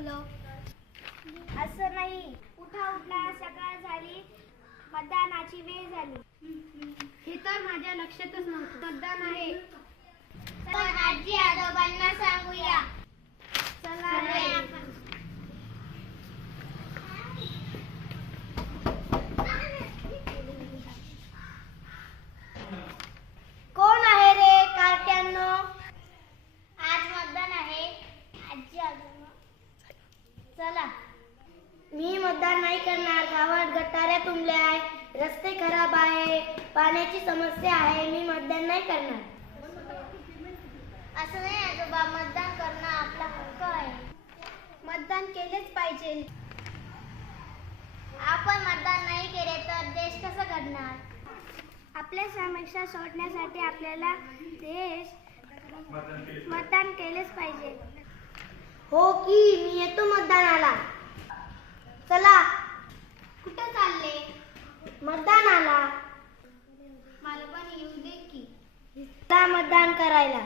चुकलो. असं नाही. उठा सकाळ झाली, मतदानाची वेळ झाली. हे तर माझ्या लक्षातच नव्हतं. मतदान आहे. पण आजी आजोबांना सांगूया. चला रे. कोण आहे रे कार्ट्यांनो? आज मतदान आहे. आजी आजोबा चला. मी मतदान नाही करणार. गावात गटाऱ्या तुंबल्या आहे, रस्ते खराब आहे, पाण्याची समस्या आहे. मी मतदान नाही करणार. असं नाही आजोबा, मतदान करणं आपला हक्क आहे. मतदान केलेच पाहिजे. आपण मतदान नाही केले तर देश कसा घडणार? आपल्या समस्या सोडण्यासाठी आपल्याला मतदान केलेच पाहिजे. हो की, मी येतो मतदानाला. चला. कुठं चालले? मतदानाला. मला पण येऊ दे की. चला मतदान करायला.